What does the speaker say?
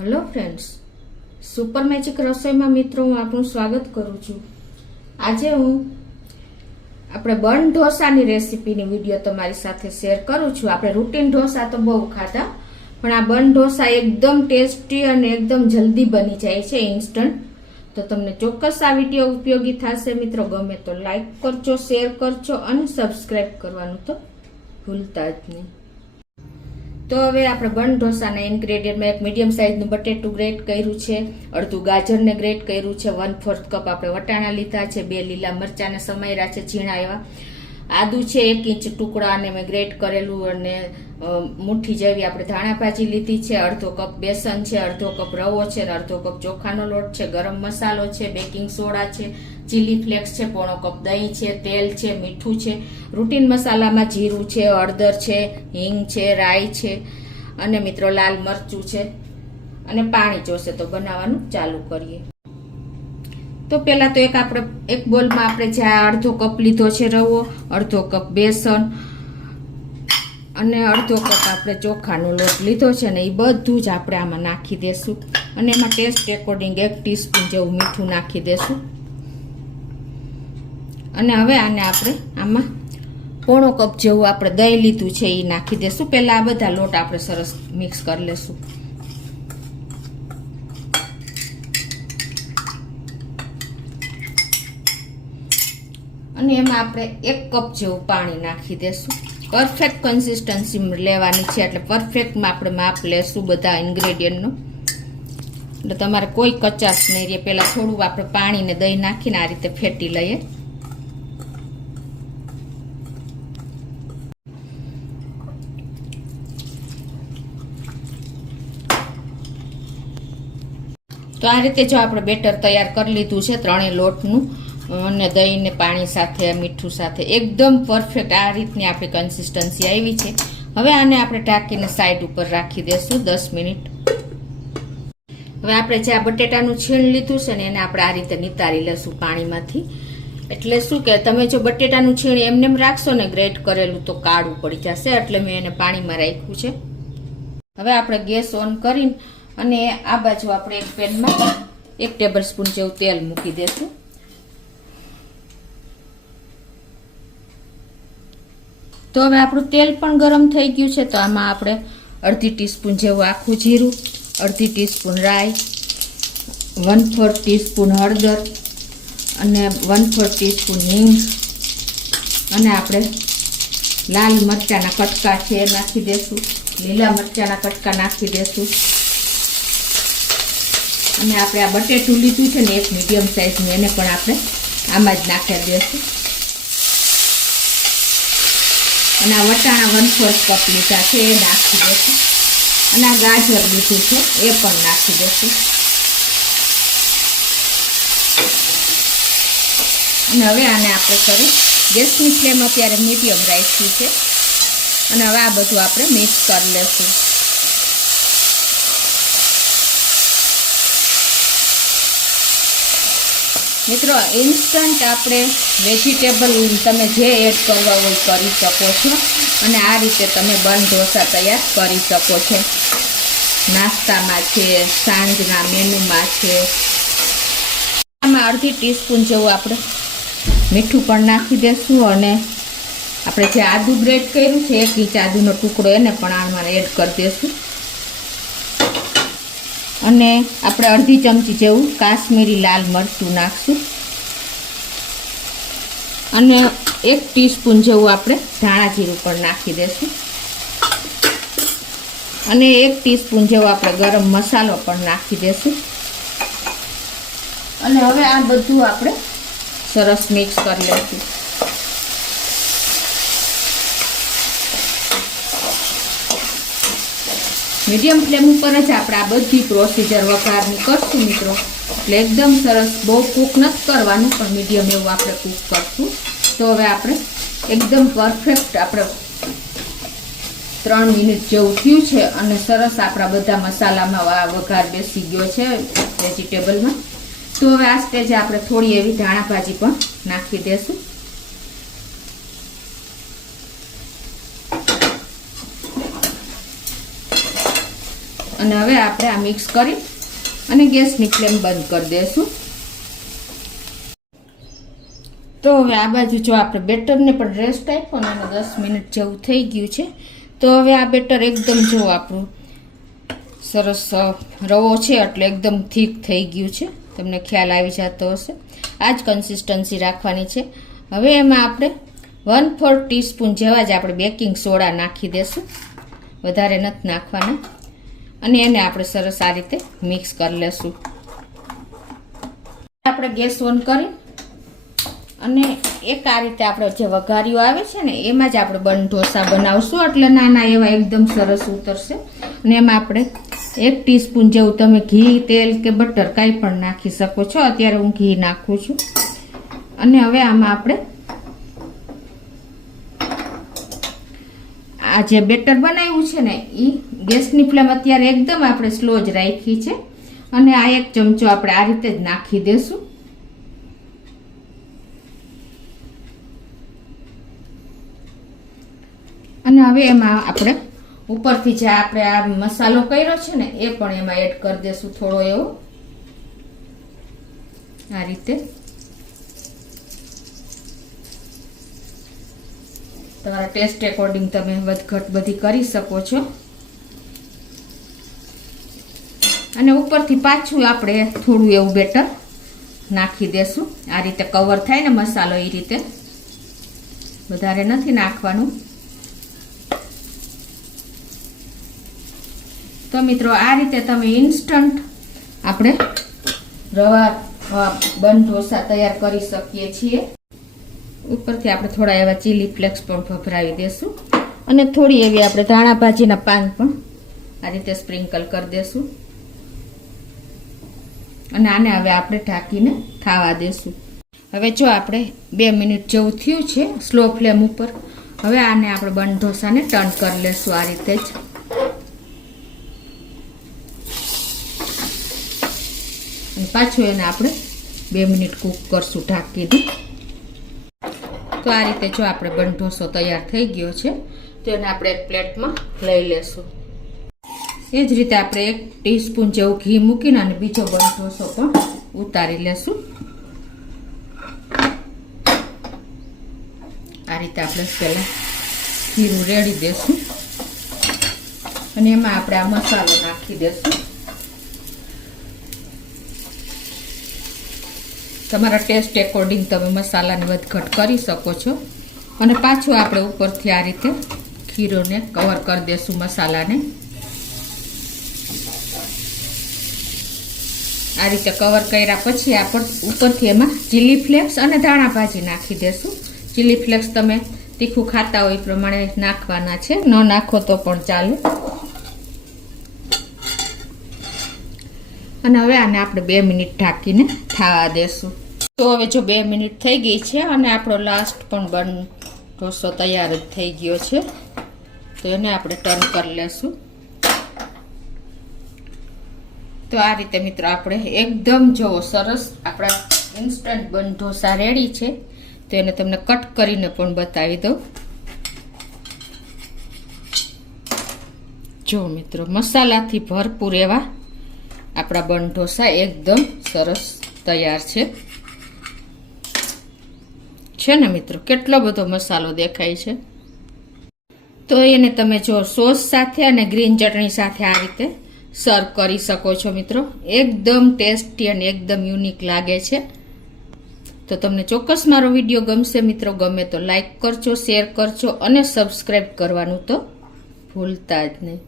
Hello friends, super magic રસોઈમાં મિત્રો હું આપનું સ્વાગત કરું છું। આજે હું આપણે બન ઢોસાની રેસીપીની વિડીયો તમારી સાથે શેર કરું છું। આપણે રૂટીન ઢોસા તો બહુ ખાધા, પણ આ બન ઢોસા એકદમ ટેસ્ટી અને એકદમ જલ્દી બની જાય છે, ઇન્સ્ટન્ટ। તો તમને ચોક્કસ આ વિડીયો ઉપયોગી થશે મિત્રો। ગમે તો લાઈક કરજો, શેર કરજો અને સબસ્ક્રાઈબ કરવાનું તો ભૂલતા જ નહીં। તો હવે આપણે બન ઢોસાના ઇન્ગ્રેડિયન્ટમાં એક મીડિયમ સાઇઝનું બટેટું ગ્રેટ કર્યું છે, અડધું ગાજરને ગ્રેટ કર્યું છે, 1/4 કપ આપણે વટાણા લીધા છે, 2 લીલા મરચાંને સમાર્યા છે ઝીણા એવા, આદુ છે 1 ઇંચ ટુકડા અને મેં ગ્રેટ કરેલું, અને મુઠ્ઠી જેવી આપણે ધાણા ભાજી લીધી છે, અડધો કપ બેસન છે, અડધો કપ રવો છે, અડધો કપ ચોખાનો લોટ છે, ગરમ મસાલો છે, બેકિંગ સોડા છે, ચીલી ફ્લેક્સ છે, પોણો કપ દહીં છે, તેલ છે, મીઠું છે, રૂટીન મસાલામાં જીરું છે, હળદર છે, હિંગ છે, રાઈ છે અને મિત્રો લાલ મરચું છે અને પાણી જોશે। તો બનાવવાનું ચાલુ કરીએ। તો પહેલા તો એક બોલમાં આપણે જ્યાં અડધો કપ લીધો છે રવો, અડધો કપ બેસન અને અડધો કપ આપણે ચોખાનો લોટ લીધો છે ને એ બધું જ આપણે આમાં નાખી દેશું, અને એમાં ટેસ્ટ એકોર્ડિંગ 1 ટીસ્પૂન જેવું મીઠું નાખી દેશું। અને હવે આને આપણે આમાં પોણો કપ જેવું આપણે દહીં લીધું છે એ નાખી દેશું। પહેલા આ બધા લોટ આપણે સરસ મિક્સ કરી લેશું। અને એમાં આપણે 1 કપ જેવું પાણી નાખી દેશું। પરફેક્ટ કન્સિસ્ટન્સી લેવાની છે, એટલે પરફેક્ટમાં આપણે માપ લેશું બધા ઇન્ગ્રેડિયન્ટનું, એટલે તમારે કોઈ કચાશ નહીં રહે। પહેલા થોડું આપણે પાણી ને દહીં નાખીને આ રીતે ફેટી લઈએ। તો આ રીતે જો આપણે બેટર તૈયાર કરી લીધું છે ત્રણેય લોટનું, અને દહીં ને પાણી સાથે મીઠું સાથે એકદમ પરફેક્ટ આ રીતની આપણી કન્સિસ્ટન્સી આવી છે। હવે આને આપણે ઢાંકીને સાઈડ ઉપર રાખી દેશું 10 મિનિટ। હવે આપણે જે આ બટેટાનું છીણ લીધું છે ને એને આપણે આ રીતે નિતારી લેશું પાણીમાંથી। એટલે શું કે તમે જો બટેટાનું છીણ એમને રાખશો ને ગ્રેટ કરેલું તો કાળું પડી જશે, એટલે મેં એને પાણીમાં રાખ્યું છે। હવે આપણે ગેસ ઓન કરીને અને આ બાજુ આપણે એક પેનમાં 1 ટેબલ સ્પૂન જેવું તેલ મૂકી દેશું। તો હવે આપણું તેલ પણ ગરમ થઈ ગયું છે, તો આમાં આપણે 1/2 ટીસ્પૂન જેવું આખું જીરું, 1/2 ટીસ્પૂન રાઈ, 1/4 ટીસ્પૂન હળદર અને 1/4 ટીસ્પૂન હિંગ, અને આપણે લાલ મરચાંના કટકા છે એ નાખી દેશું, લીલા મરચાંના કટકા નાખી દેશું, અને આપણે આ બટેટું લીધું છે ને એક મીડિયમ સાઇઝનું એને પણ આપણે આમાં જ નાખી દઈશું, અને આ વટાણા 1/4 કપ લીધા છે એ નાખી દઈશું, અને આ ગાજર લીધું છે એ પણ નાખી દઈશું। અને હવે આને આપણે કરી ગેસની ફ્લેમ અત્યારે મીડિયમ રાખી છે, અને હવે આ બધું આપણે મિક્સ કરી લેશું। મિત્રો ઇન્સ્ટન્ટ આપણે વેજીટેબલ તમે જે એડ કરવા હોય કરી શકો છો, અને આ રીતે તમે બન ઢોસા તૈયાર કરી શકો છો। નાસ્તામાં છે, સાંજના મેનુમાં છે। આમાં 1/2 ટીસ્પૂન જેવું આપણે મીઠું પણ નાખી દેશું, અને આપણે જે આદુ ગ્રેટ કર્યું છે 1 ઇંચ આદુનો ટુકડો એને પણ આમાં એડ કરી દેશું, અને આપણે 1/2 ચમચી જેવું કાશ્મીરી લાલ મરચું નાખશું, અને 1 ટીસ્પૂન જેવું આપણે ધાણા જીરું પણ નાખી દેશું, અને 1 ટીસ્પૂન જેવો આપણે ગરમ મસાલો પણ નાખી દેશું, અને હવે આ બધું આપણે સરસ મિક્સ કરી લઈશું। મીડિયમ ફ્લેમ ઉપર જ આપણે આ બધી પ્રોસીજર વઘારની કરશું મિત્રો, એટલે એકદમ સરસ, બહુ કૂક નથી કરવાનું પણ મીડિયમ એવું આપણે કૂક કરશું। તો હવે આપણે એકદમ પરફેક્ટ આપણે 3 મિનિટ જેવું થયું છે, અને સરસ આપણા બધા મસાલામાં વઘાર બેસી ગયો છે વેજીટેબલમાં। તો હવે આ સ્ટેજે આપણે થોડી એવી ધાણા ભાજી પણ નાખી દેશું, અને અને હવે આપણે આ મિક્સ કરી અને ગેસની ફ્લેમ બંધ કરી દઈશું. તો હવે આ બાજુ જો આપણે બેટરને પણ રેસ્ટ આપ્યો ને 10 મિનિટ જેવું થઈ ગયું છે. તો હવે આ બેટર એકદમ જો આપણું સરસ રવો છે એટલે એકદમ થીક થઈ ગયું છે. તમને ખ્યાલ આવી જતો હશે. આ જ કન્સિસ્ટન્સી રાખવાની છે. હવે એમાં આપણે 1/4 ટીસ્પૂન જેવા જ આપણે બેકિંગ સોડા નાખી દઈશું. વધારે નથી નાખવાના. અને એને આપણે સરસ આ રીતે મિક્સ કરી લેશું. આપણે ગેસ ઓન કરી અને એક આ રીતે આપણે જે વઘારીઓ આવે છે ને એમાં જ આપણે બન ઢોસા બનાવશું. એટલે નાના એવા એકદમ સરસ ઉતરશે. અને એમાં આપણે 1 ટીસ્પૂન જેવું તમે ઘી, તેલ કે બટર કાંઈ પણ નાખી શકો છો. અત્યારે હું ઘી નાખું છું. અને હવે આમાં આપણે આ જે બેટર બનાવ્યું છે ને એ ગેસની ફ્લેમ અત્યારે એકદમ આપણે સ્લો જ રાખી છે. અને આ 1 ચમચો આપણે આ રીતે જ નાખી દેશું. અને હવે એમાં આપણે ઉપરથી જે આપણે આ મસાલો કર્યો છે ને એ પણ એમાં એડ કરી દેશું થોડો એવો. આ રીતે તમારા ટેસ્ટ એકોર્ડિંગ તમે વધઘટ બધી કરી શકો છો. અને ઉપરથી પાછું આપણે થોડું એવું બેટર નાખી દેશું. આ રીતે કવર થાય ને મસાલો એ રીતે. વધારે નથી નાખવાનું. તો મિત્રો આ રીતે તમે ઇન્સ્ટન્ટ આપણે રવા બન ઢોસા તૈયાર કરી શકીએ છીએ. ઉપરથી આપણે થોડા એવા ચીલી ફ્લેક્સ પણ ભભરાવી દેશું. અને થોડી એવી આપણે ધાણા ભાજીના પાન પણ આ રીતે સ્પ્રિંકલ કરી દેશું. અને આને હવે આપણે ઢાંકીને ખાવા દેશું. હવે જો આપણે 2 મિનિટ જેવું થયું છે સ્લો ફ્લેમ ઉપર. હવે આને આપણે બન ઢોસાને ટર્ન કરી લેશું આ રીતે જ. પાછું એને આપણે 2 મિનિટ કૂક કરશું ઢાંકીને. તો આ રીતે જો આપણે બન ઢોસો તૈયાર થઈ ગયો છે. તો એને આપણે એક પ્લેટમાં લઈ લેશું. એ જ રીતે આપણે 1 ટીસ્પૂન જેવું ઘી મૂકીને અને બીજો બન ઢોસો પણ ઉતારી લેશું. આ રીતે આપણે પહેલાં ખીરું રેડી દેશું. અને એમાં આપણે આ મસાલો નાખી દેશું. તમારા ટેસ્ટ એકોર્ડિંગ તમે મસાલાની વધઘટ કરી શકો છો. અને પાછું આપણે ઉપરથી આ રીતે ખીરોને કવર કરી દેશું મસાલાને. આ રીતે કવર કર્યા પછી આપણે ઉપરથી એમાં ચીલી ફ્લેક્સ અને ધાણા ભાજી નાખી દેશું. ચીલી ફ્લેક્સ તમે તીખું ખાતા હોય એ પ્રમાણે નાખવાના છે. ન નાખો તો પણ ચાલે. અને હવે આને આપણે 2 મિનિટ ઢાંકીને ખાવા દેશું. તો હવે જો 2 મિનિટ થઈ ગઈ છે અને આપણો લાસ્ટ પણ બન ઢોસો તૈયાર જ થઈ ગયો છે. તો એને આપણે ટર્ન કરી લેશું. તો આ રીતે મિત્રો આપણે એકદમ જો સરસ આપણા ઇન્સ્ટન્ટ બન ઢોસા રેડી છે. તો એને તમને કટ કરીને પણ બતાવી દઉં. જો મિત્રો મસાલાથી ભરપૂર એવા આપણા બન ઢોસા એકદમ સરસ તૈયાર છે ને મિત્રો. કેટલો બધો મસાલો દેખાય છે. તો એને તમે જો સોસ સાથે અને ગ્રીન ચટણી સાથે આ રીતે સર્વ કરી શકો છો મિત્રો. એકદમ ટેસ્ટી અને એકદમ યુનિક લાગે છે. તો તમને ચોક્કસ મારો વિડીયો ગમશે મિત્રો. ગમે તો લાઈક કરજો, શેર કરજો અને સબસ્ક્રાઈબ કરવાનું તો ભૂલતા જ નહીં.